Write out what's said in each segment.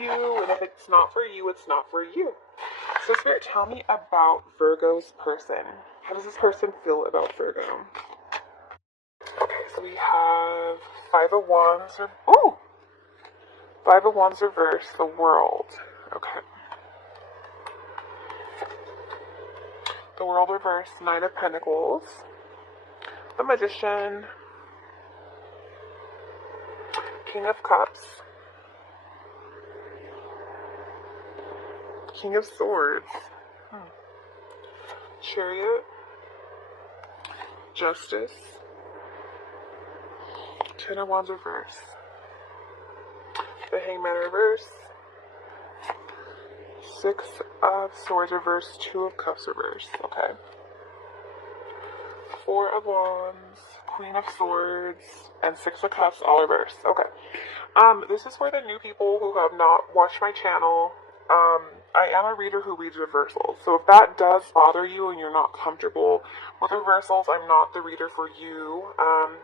you, and if it's not for you, it's not for you. So Spirit, tell me about Virgo's person. How does this person feel about Virgo? Okay, so we have Five of Wands. Ooh! Five of Wands reverse, the World. Okay. The World reverse, Nine of Pentacles. The Magician. King of Cups. King of Swords. Chariot. Justice. Ten of Wands reverse. The Hangman reverse. Six of Swords reverse. Two of Cups reverse. Okay. Four of Wands. Queen of Swords. And Six of Cups all reverse. Okay. This is for the new people who have not watched my channel. I am a reader who reads reversals. So if that does bother you and you're not comfortable with reversals, I'm not the reader for you.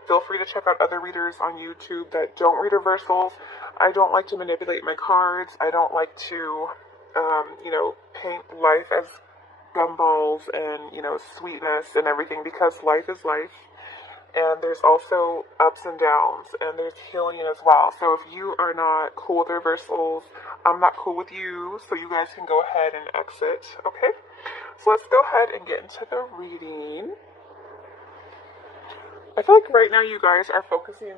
Feel free to check out other readers on YouTube that don't read reversals. I don't like to manipulate my cards. I don't like to, paint life as gumballs and, sweetness and everything, because life is life. And there's also ups and downs, and there's healing as well. So if you are not cool with reversals, I'm not cool with you, so you guys can go ahead and exit, okay? So let's go ahead and get into the reading. I feel like right now you guys are focusing,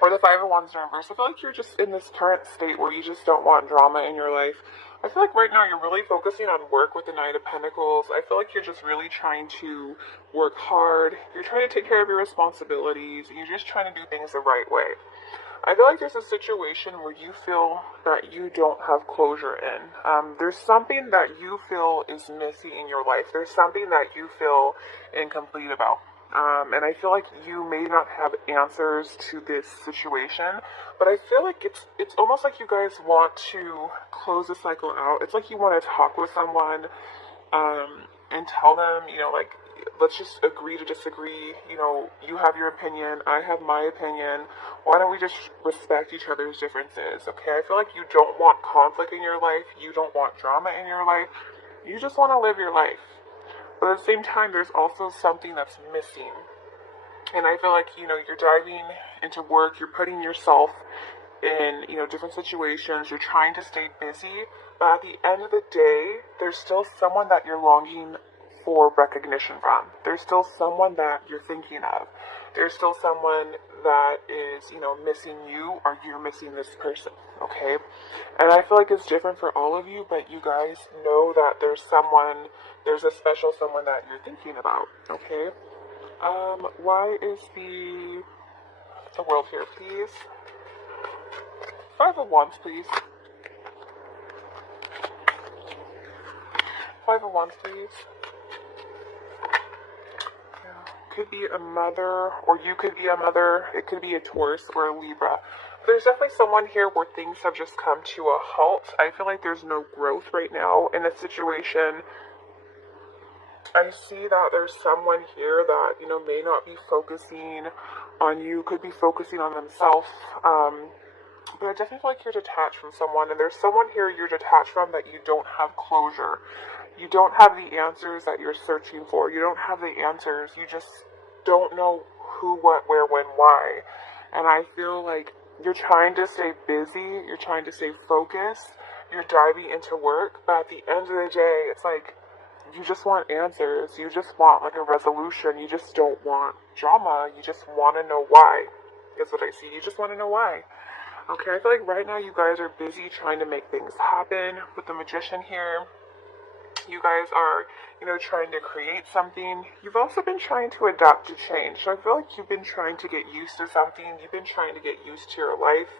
or the Five of Wands in reverse. I feel like you're just in this current state where you just don't want drama in your life. I feel like right now you're really focusing on work with the Knight of Pentacles. I feel like you're just really trying to work hard. You're trying to take care of your responsibilities. You're just trying to do things the right way. I feel like there's a situation where you feel that you don't have closure in. There's something that you feel is missing in your life. There's something that you feel incomplete about. And I feel like you may not have answers to this situation, but I feel like it's almost like you guys want to close the cycle out. It's like you want to talk with someone, and tell them, let's just agree to disagree. You have your opinion, I have my opinion. Why don't we just respect each other's differences, okay? I feel like you don't want conflict in your life. You don't want drama in your life. You just want to live your life. But at the same time, there's also something that's missing. And I feel like, you're diving into work, you're putting yourself in, different situations, you're trying to stay busy, but at the end of the day, there's still someone that you're longing for recognition from. There's still someone that you're thinking of. There's still someone that is, missing you, or you're missing this person, okay? And I feel like it's different for all of you, but you guys know that there's a special someone that you're thinking about, okay? Why is the World here, please? Five of Wands, please. Five of Wands, please. Could be a mother, or you could be a mother. It could be a Taurus or a Libra. There's definitely someone here where things have just come to a halt. I feel like there's no growth right now in a situation. I see that there's someone here that, may not be focusing on you, could be focusing on themselves. But I definitely feel like you're detached from someone, and there's someone here you're detached from that you don't have closure. You don't have the answers that you're searching for. You don't have the answers. You just don't know who, what, where, when, why. And I feel like you're trying to stay busy. You're trying to stay focused. You're diving into work. But at the end of the day, it's like you just want answers. You just want like a resolution. You just don't want drama. You just want to know why. That's what I see. You just want to know why. Okay, I feel like right now you guys are busy trying to make things happen with the Magician here. You guys are, trying to create something. You've also been trying to adapt to change. So I feel like you've been trying to get used to something. You've been trying to get used to your life.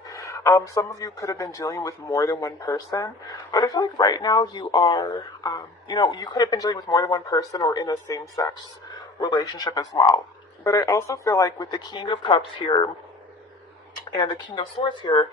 Some of you could have been dealing with more than one person. But I feel like right now you are, you could have been dealing with more than one person or in a same-sex relationship as well. But I also feel like with the King of Cups here and the King of Swords here,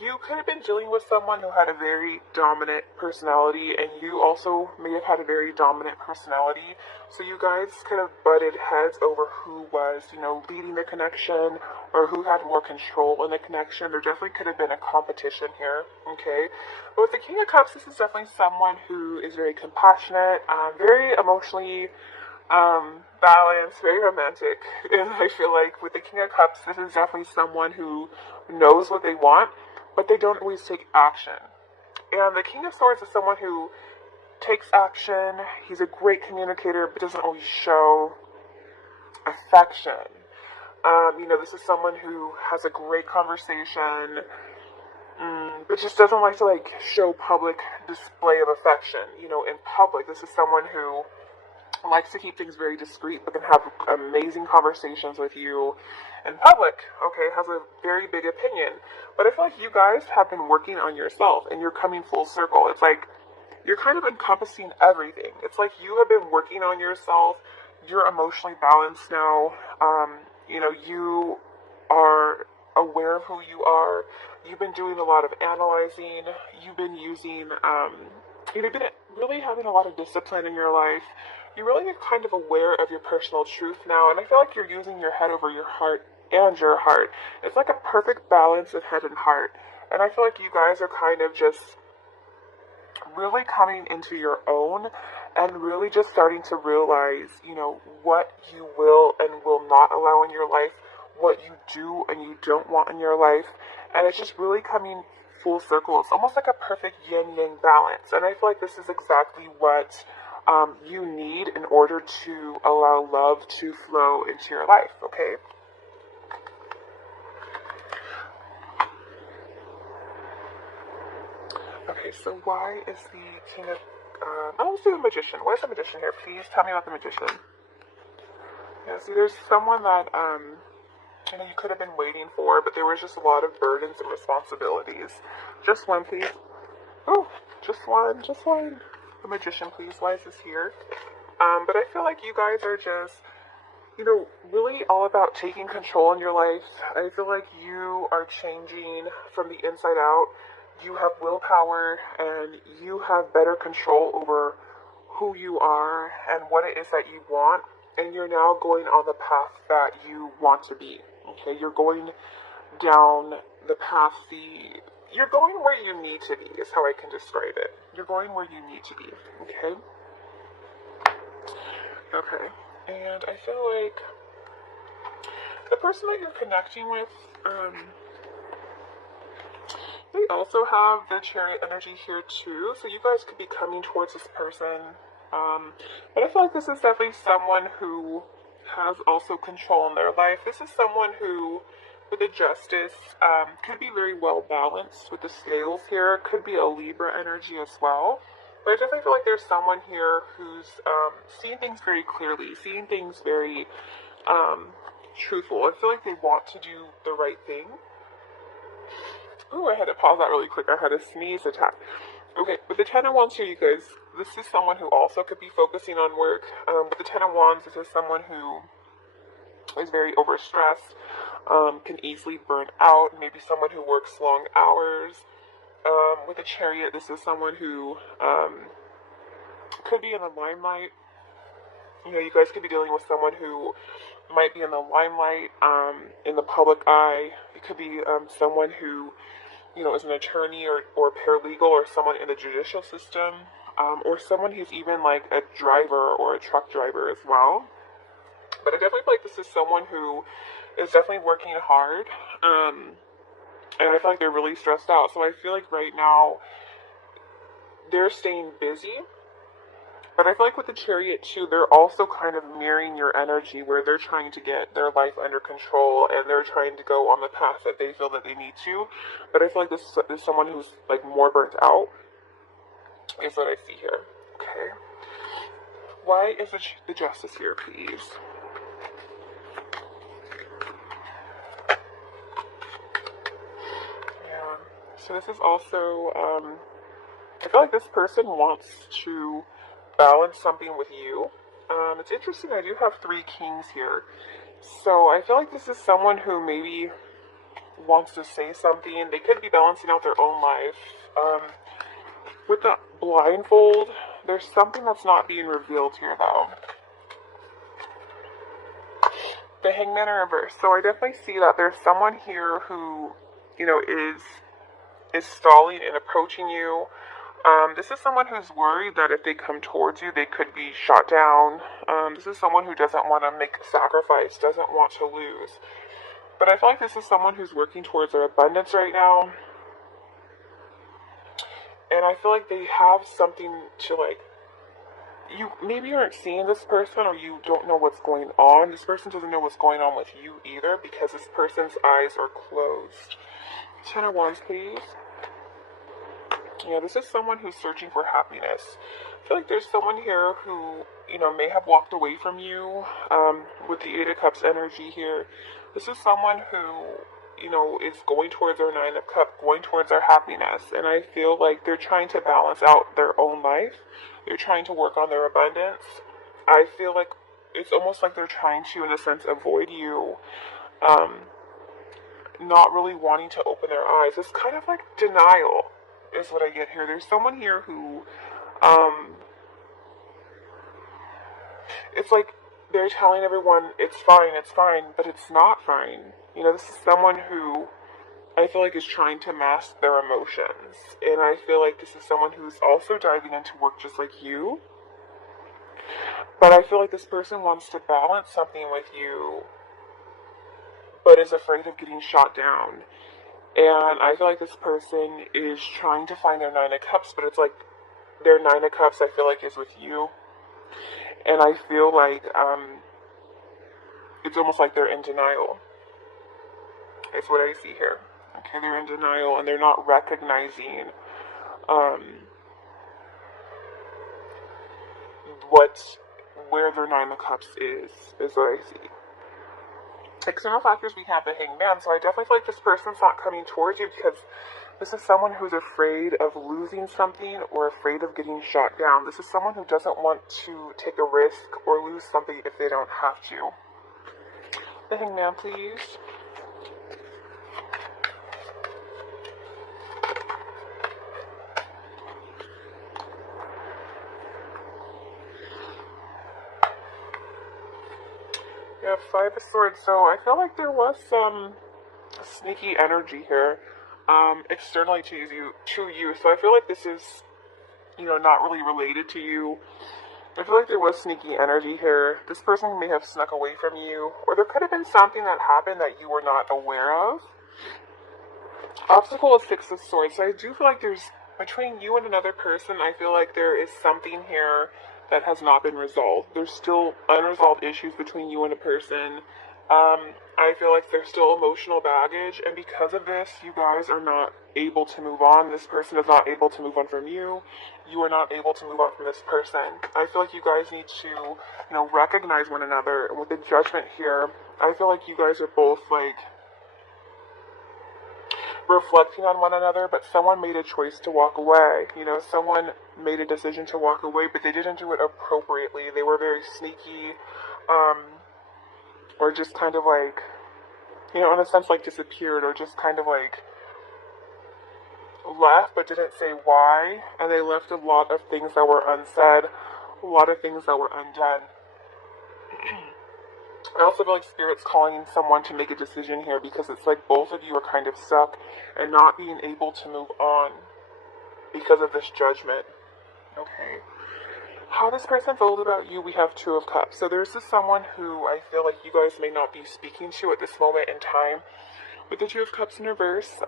You could have been dealing with someone who had a very dominant personality, and you also may have had a very dominant personality. So you guys could have butted heads over who was, leading the connection or who had more control in the connection. There definitely could have been a competition here, okay? But with the King of Cups, this is definitely someone who is very compassionate, very emotionally balanced, very romantic. And I feel like with the King of Cups, this is definitely someone who knows what they want, but they don't always take action. And the King of Swords is someone who takes action. He's a great communicator, but doesn't always show affection. This is someone who has a great conversation, but just doesn't like to show public display of affection. In public, this is someone who likes to keep things very discreet, but can have amazing conversations with you in public, okay, has a very big opinion. But I feel like you guys have been working on yourself, and you're coming full circle. It's like you're kind of encompassing everything. It's like you have been working on yourself. You're emotionally balanced now. You are aware of who you are. You've been doing a lot of analyzing. You've been using, you've been really having a lot of discipline in your life. You really are kind of aware of your personal truth now, and I feel like you're using your head over your heart and your heart. It's like a perfect balance of head and heart, and I feel like you guys are kind of just really coming into your own and really just starting to realize, what you will and will not allow in your life, what you do and you don't want in your life, and it's just really coming full circle. It's almost like a perfect yin-yang balance, and I feel like this is exactly what you need in order to allow love to flow into your life, okay? Okay, so why is the King of... let's do the Magician. Why is the Magician here? Please tell me about the Magician. Yeah, see, there's someone that, you could have been waiting for, but there was just a lot of burdens and responsibilities. Just one, please. Oh, just one. The Magician, please. Why is this here? But I feel like you guys are just, really all about taking control in your life. I feel like you are changing from the inside out. You have willpower, and you have better control over who you are and what it is that you want. And you're now going on the path that you want to be. Okay, you're going down the path, you're going where you need to be, is how I can describe it. You're going where you need to be, okay? Okay, and I feel like the person that you're connecting with, they also have the Chariot energy here too, so you guys could be coming towards this person. But I feel like this is definitely someone who has also control in their life. This is someone who, with the Justice, could be very well balanced with the scales here. Could be a Libra energy as well. But I definitely feel like there's someone here who's seeing things very clearly, seeing things very truthful. I feel like they want to do the right thing. Ooh, I had to pause that really quick. I had a sneeze attack. Okay, with the Ten of Wands here, you guys, this is someone who also could be focusing on work. With the Ten of Wands, this is someone who is very overstressed, can easily burn out, maybe someone who works long hours. With the Chariot, this is someone who could be in the limelight. You guys could be dealing with someone who might be in the limelight, in the public eye. It could be someone who, is an attorney or paralegal, or someone in the judicial system, or someone who's even like a driver or a truck driver as well. But I definitely feel like this is someone who is definitely working hard, and I feel like they're really stressed out. So I feel like right now they're staying busy, but I feel like with the Chariot too, they're also kind of mirroring your energy, where they're trying to get their life under control and they're trying to go on the path that they feel that they need to. But I feel like this is someone who's like more burnt out, is what I see here. Okay. Why is the Justice here, please? Yeah. So this is also, I feel like this person wants to balance something with you. It's interesting, I do have 3 kings here. So I feel like this is someone who maybe wants to say something. They could be balancing out their own life. With the blindfold, there's something that's not being revealed here, though. The Hangman in reverse. So I definitely see that there's someone here who, is stalling and approaching you. This is someone who's worried that if they come towards you, they could be shot down. This is someone who doesn't want to make a sacrifice, doesn't want to lose. But I feel like this is someone who's working towards their abundance right now. And I feel like they have something to, maybe aren't seeing this person, or you don't know what's going on. This person doesn't know what's going on with you either, because this person's eyes are closed. 10 of Wands, please. Yeah, this is someone who's searching for happiness. I feel like there's someone here who, may have walked away from you, with the 8 of Cups energy here. This is someone who, is going towards their 9 of Cups, going towards their happiness. And I feel like they're trying to balance out their own life. They're trying to work on their abundance. I feel like it's almost like they're trying to, in a sense, avoid you. Not really wanting to open their eyes. It's kind of like denial is what I get here. There's someone here who, it's like they're telling everyone it's fine, but it's not fine. This is someone who I feel like is trying to mask their emotions. And I feel like this is someone who's also diving into work just like you. But I feel like this person wants to balance something with you, but is afraid of getting shot down. And I feel like this person is trying to find their 9 of Cups, but it's like their 9 of Cups, I feel like, is with you. And I feel like it's almost like they're in denial. That's what I see here. Okay, they're in denial and they're not recognizing where their 9 of Cups is what I see. External factors, we have the Hangman, so I definitely feel like this person's not coming towards you because this is someone who's afraid of losing something or afraid of getting shot down. This is someone who doesn't want to take a risk or lose something if they don't have to. The Hangman, please. We have 5 of Swords, so I feel like there was some sneaky energy here, externally to you. So I feel like this is, not really related to you. I feel like there was sneaky energy here. This person may have snuck away from you, or there could have been something that happened that you were not aware of. Obstacle is 6 of Swords, so I do feel like there's, between you and another person, I feel like there is something here that has not been resolved. There's still unresolved issues between you and a person. I feel like there's still emotional baggage, and because of this, you guys are not able to move on. This person is not able to move on from you. You are not able to move on from this person. I feel like you guys need to, recognize one another. And with the Judgment here, I feel like you guys are both, reflecting on one another, but someone made a choice to walk away. Someone made a decision to walk away, but they didn't do it appropriately. They were very sneaky, or just kind of in a sense, disappeared, or just kind of left, but didn't say why, and they left a lot of things that were unsaid, a lot of things that were undone. I also feel like Spirit's calling someone to make a decision here, because it's like both of you are kind of stuck and not being able to move on because of this Judgment. Okay. How this person feels about you, we have 2 of Cups. So there's this someone who I feel like you guys may not be speaking to at this moment in time. With the 2 of Cups in reverse,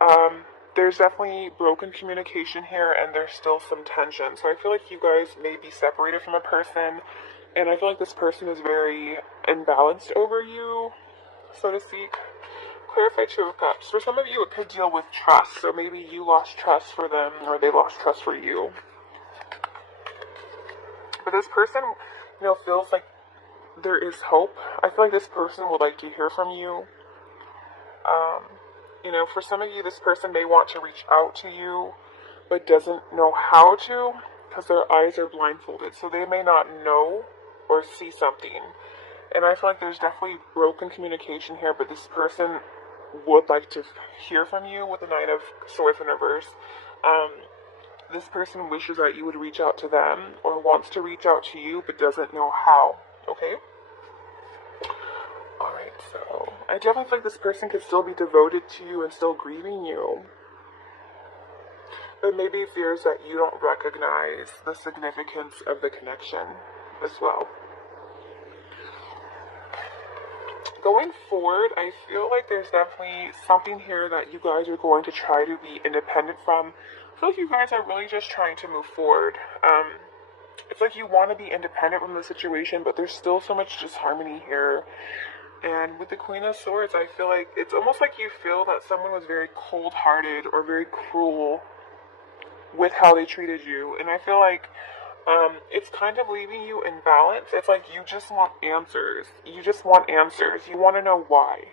there's definitely broken communication here, and there's still some tension. So I feel like you guys may be separated from a person, and I feel like this person is very imbalanced over you, so to speak. Clarify 2 of Cups. For some of you, it could deal with trust. So maybe you lost trust for them, or they lost trust for you. But this person, feels like there is hope. I feel like this person would like to hear from you. For some of you, this person may want to reach out to you, but doesn't know how to, because their eyes are blindfolded. So they may not know or see something. And I feel like there's definitely broken communication here, but this person would like to hear from you with the Nine of Swords in reverse. This person wishes that you would reach out to them or wants to reach out to you but doesn't know how. Okay? Alright, so I definitely feel like this person could still be devoted to you and still grieving you. But maybe fears that you don't recognize the significance of the connection as well. Going forward, I feel like there's definitely something here that you guys are going to try to be independent from. I feel like you guys are really just trying to move forward. It's like you want to be independent from the situation, but there's still so much disharmony here. And with the Queen of Swords, I feel like it's almost like you feel that someone was very cold-hearted or very cruel with how they treated you. And I feel like it's kind of leaving you in balance. It's like you just want answers. You just want answers. You want to know why.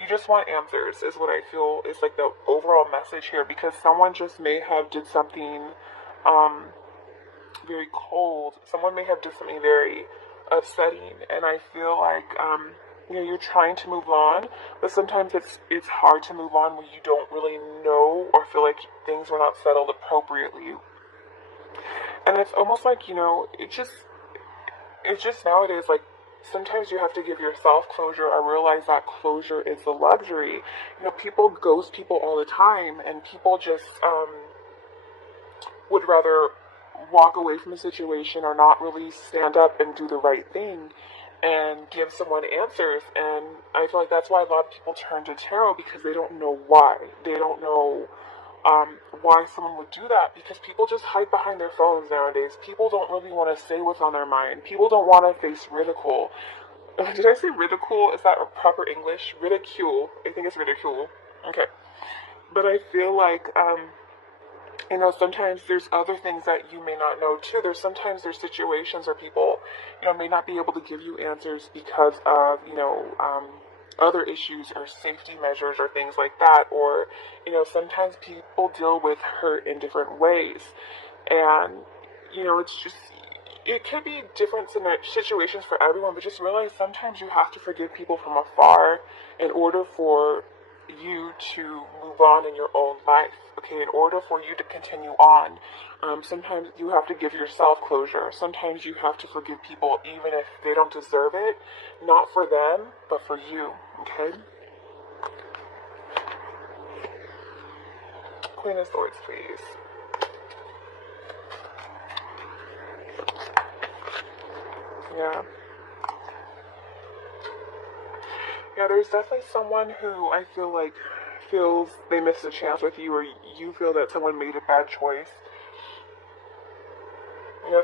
You just want answers is what I feel is like the overall message here, because someone just may have did something very cold. Someone may have did something very upsetting, and I feel like you're trying to move on, but sometimes it's hard to move on when you don't really know or feel like things were not settled appropriately. And it's almost like, it's just nowadays, like, sometimes you have to give yourself closure or realize that closure is a luxury. People ghost people all the time, and people just would rather walk away from a situation or not really stand up and do the right thing and give someone answers. And I feel like that's why a lot of people turn to tarot, because they don't know why. They don't know why someone would do that, because people just hide behind their phones nowadays. People don't really want to say what's on their mind. People don't want to face ridicule. Did I say ridicule? Is that proper English? Ridicule. I think it's ridicule. Okay. But I feel like, sometimes there's other things that you may not know too. Sometimes there's situations where people, may not be able to give you answers because of, other issues or safety measures or things like that. Or, sometimes people deal with hurt in different ways. And, it's just, it could be different situations for everyone, but just realize sometimes you have to forgive people from afar in order for you to move on in your own life. Okay, in order for you to continue on, sometimes you have to give yourself closure. Sometimes you have to forgive people even if they don't deserve it, not for them, but for you. Okay? Queen of Swords, please. Yeah. Yeah, there's definitely someone who I feel like feels they missed a chance with you, or you feel that someone made a bad choice.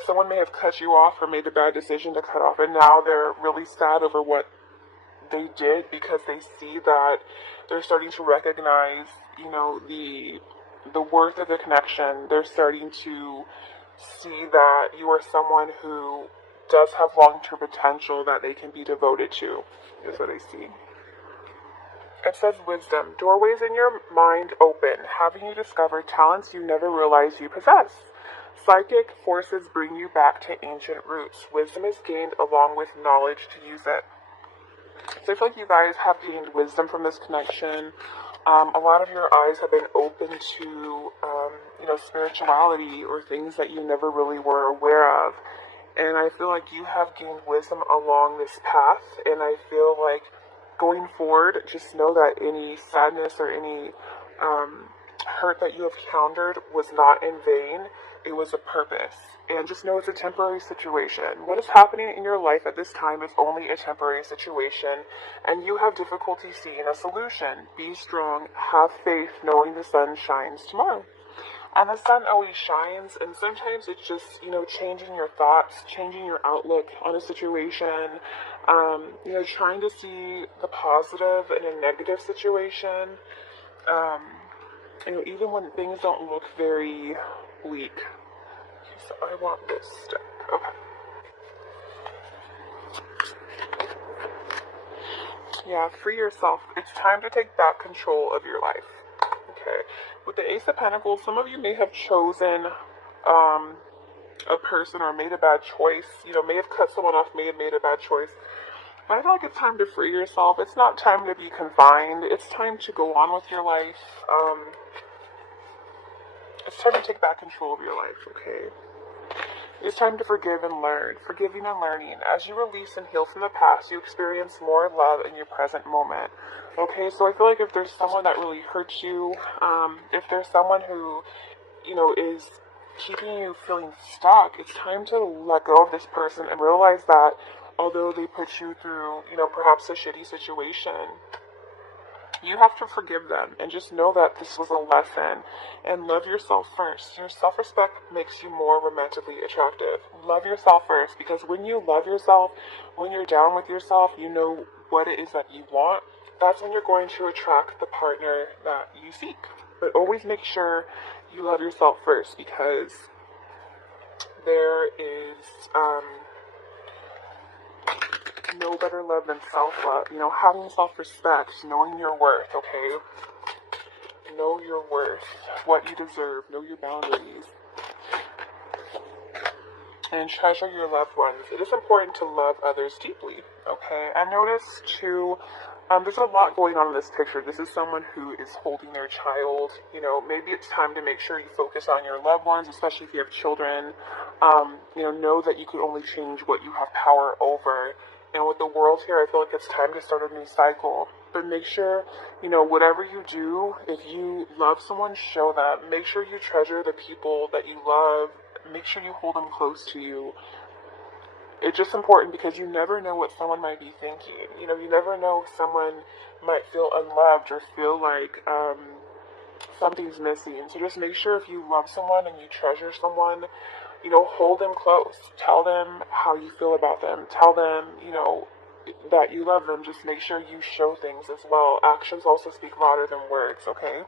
Someone may have cut you off or made a bad decision to cut off, and now they're really sad over what they did, because they see that they're starting to recognize, the worth of the connection. They're starting to see that you are someone who does have long-term potential that they can be devoted to, is what I see. It says wisdom. Doorways in your mind open, having you discover talents you never realized you possess. Psychic forces bring you back to ancient roots. Wisdom is gained along with knowledge to use it. So I feel like you guys have gained wisdom from this connection. A lot of your eyes have been open to, spirituality or things that you never really were aware of. And I feel like you have gained wisdom along this path. And I feel like going forward, just know that any sadness or any hurt that you have encountered was not in vain. It was a purpose. And just know it's a temporary situation. What is happening in your life at this time is only a temporary situation, and you have difficulty seeing a solution. Be strong, have faith, knowing the sun shines tomorrow. And the sun always shines, and sometimes it's just, changing your thoughts, changing your outlook on a situation, trying to see the positive in a negative situation, even when things don't look very bleak. So I want this deck. Okay. Yeah, free yourself. It's time to take back control of your life. Okay. With the Ace of Pentacles, some of you may have chosen a person or made a bad choice. May have cut someone off, may have made a bad choice. But I feel like it's time to free yourself. It's not time to be confined. It's time to go on with your life. It's time to take back control of your life, okay? It's time to forgive and learn. Forgiving and learning. As you release and heal from the past, you experience more love in your present moment. Okay, so I feel like if there's someone that really hurts you, if there's someone who, is keeping you feeling stuck, it's time to let go of this person and realize that although they put you through, perhaps a shitty situation, you have to forgive them and just know that this was a lesson, and love yourself first. Your self-respect makes you more romantically attractive. Love yourself first, because when you love yourself, when you're down with yourself, you know what it is that you want. That's when you're going to attract the partner that you seek. But always make sure you love yourself first, because there is no better love than self-love. Having self-respect, knowing your worth, okay? Know your worth, what you deserve, know your boundaries, and treasure your loved ones. It is important to love others deeply, okay? I noticed too, there's a lot going on in this picture. This is someone who is holding their child. Maybe it's time to make sure you focus on your loved ones, especially if you have children. Know that you can only change what you have power over. And with the world here, I feel like it's time to start a new cycle. But make sure, whatever you do, if you love someone, show that. Make sure you treasure the people that you love. Make sure you hold them close to you. It's just important because you never know what someone might be thinking. You never know if someone might feel unloved or feel like something's missing. So just make sure if you love someone and you treasure someone, hold them close. Tell them how you feel about them. Tell them, that you love them. Just make sure you show things as well. Actions also speak louder than words, okay?